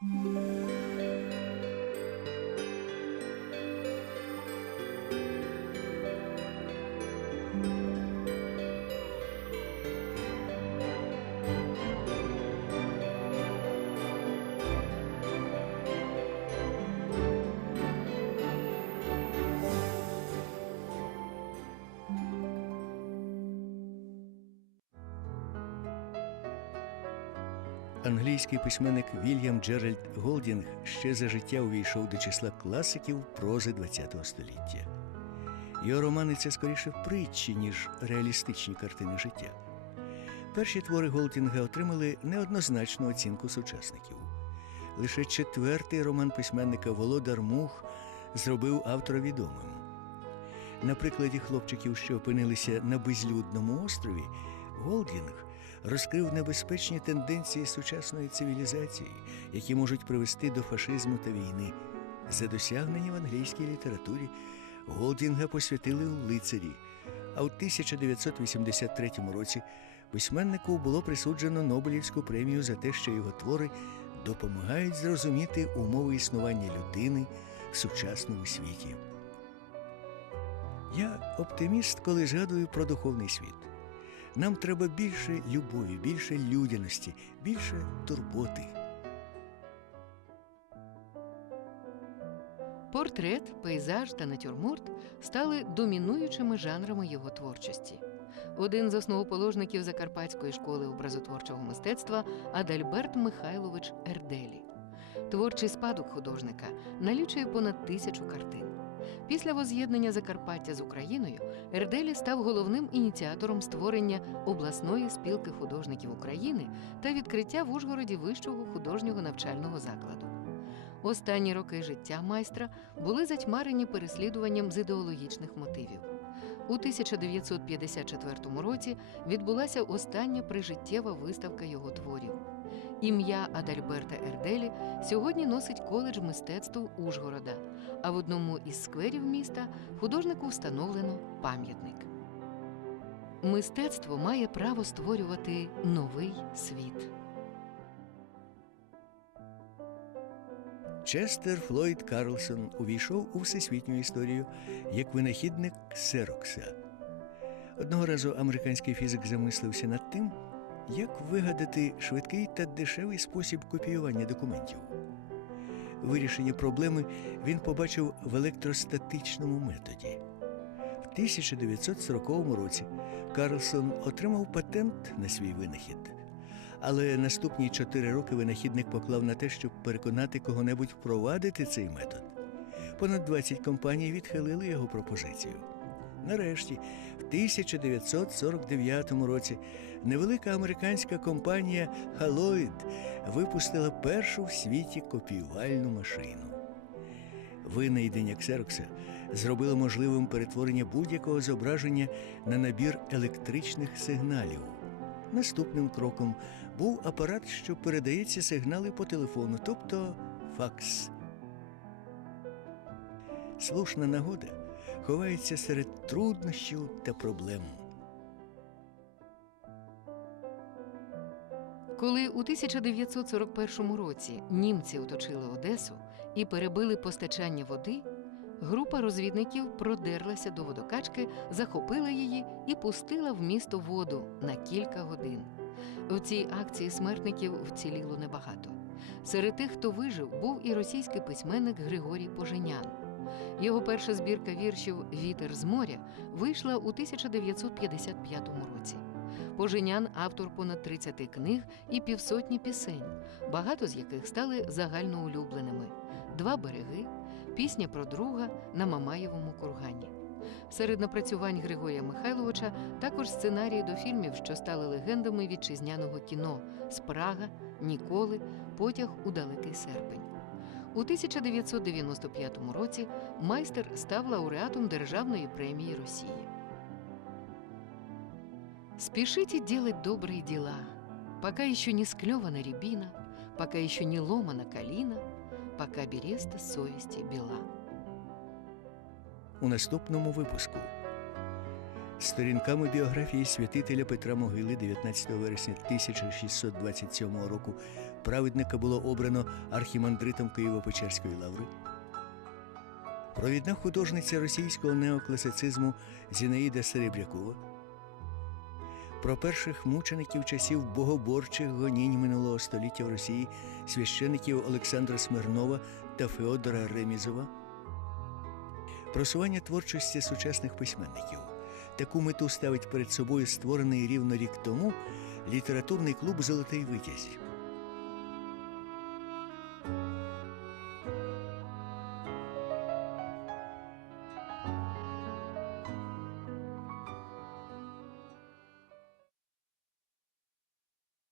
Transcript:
Música Англійський письменник Вільям Джеральд Голдінг ще за життя увійшов до числа класиків прози ХХ століття. Його романи це скоріше притчі, ніж реалістичні картини життя. Перші твори Голдінга отримали неоднозначну оцінку сучасників. Лише четвертий роман письменника Володар Мух зробив автора відомим. На прикладі хлопчиків, що опинилися на безлюдному острові, Голдінг розкрив небезпечні тенденції сучасної цивілізації, які можуть привести до фашизму та війни. За досягнення в англійській літературі Голдінга посвятили у лицарі, а у 1983 році письменнику було присуджено Нобелівську премію за те, що його твори допомагають зрозуміти умови існування людини в сучасному світі. Я оптиміст, коли згадую про духовний світ. Нам треба більше любові, більше людяності, більше турботи. Портрет, пейзаж та натюрморт стали домінуючими жанрами його творчості. Один з основоположників Закарпатської школи образотворчого мистецтва Адальберт Михайлович Ерделі. Творчий спадок художника налічує понад тисячу картин. Після воз'єднання Закарпаття з Україною Ерделі став головним ініціатором створення обласної спілки художників України та відкриття в Ужгороді вищого художнього навчального закладу. Останні роки життя майстра були затьмарені переслідуванням з ідеологічних мотивів. У 1954 році відбулася остання прижиттєва виставка його творів. Ім'я Адальберта Ерделі сьогодні носить коледж мистецтв Ужгорода, а в одному із скверів міста художнику встановлено пам'ятник. Мистецтво має право створювати новий світ. Честер Флойд Карлсон увійшов у всесвітню історію як винахідник Ксерокса. Одного разу американський фізик замислився над тим, як вигадати швидкий та дешевий спосіб копіювання документів. Вирішення проблеми він побачив в електростатичному методі. В 1940 році Карлсон отримав патент на свій винахід. Але наступні чотири роки винахідник поклав на те, щоб переконати кого-небудь впровадити цей метод. Понад 20 компаній відхилили його пропозицію. Нарешті, в 1949 році, невелика американська компанія Haloid випустила першу в світі копіювальну машину. Винайдення Ксерокса зробило можливим перетворення будь-якого зображення на набір електричних сигналів. Наступним кроком був апарат, що передає ці сигнали по телефону, тобто факс. Слушна нагода ховається серед труднощів та проблем. Коли у 1941 році німці оточили Одесу і перебили постачання води, група розвідників продерлася до водокачки, захопила її і пустила в місто воду на кілька годин. В цій акції смертників вціліло небагато. Серед тих, хто вижив, був і російський письменник Григорій Поженян. Його перша збірка віршів Вітер з моря вийшла у 1955 році. Поженян автор понад 30 книг і півсотні пісень, багато з яких стали загальноулюбленими: Два береги, пісня про друга на Мамаєвому кургані. Серед напрацювань Григорія Михайловича також сценарії до фільмів, що стали легендами вітчизняного кіно Спрага, Ніколи, Потяг у далекий серпень. У 1995 році майстер став лауреатом Державної премії Росії. Спешите делать добрые дела, пока еще не склевана рябина, пока еще не ломана калина, пока береста совести бела. у наступному випуску. Сторінками біографії святителя Петра Могили 19 вересня 1627 року праведника було обрано архімандритом Києво-Печерської лаври. Провідна художниця російського неокласицизму Зінаїда Серебрякова. Про перших мучеників часів богоборчих гонінь минулого століття в Росії священиків Олександра Смирнова та Феодора Ремізова. Просування творчості сучасних письменників. Таку мету ставить перед собою створений рівно рік тому літературний клуб Золотий Витязь.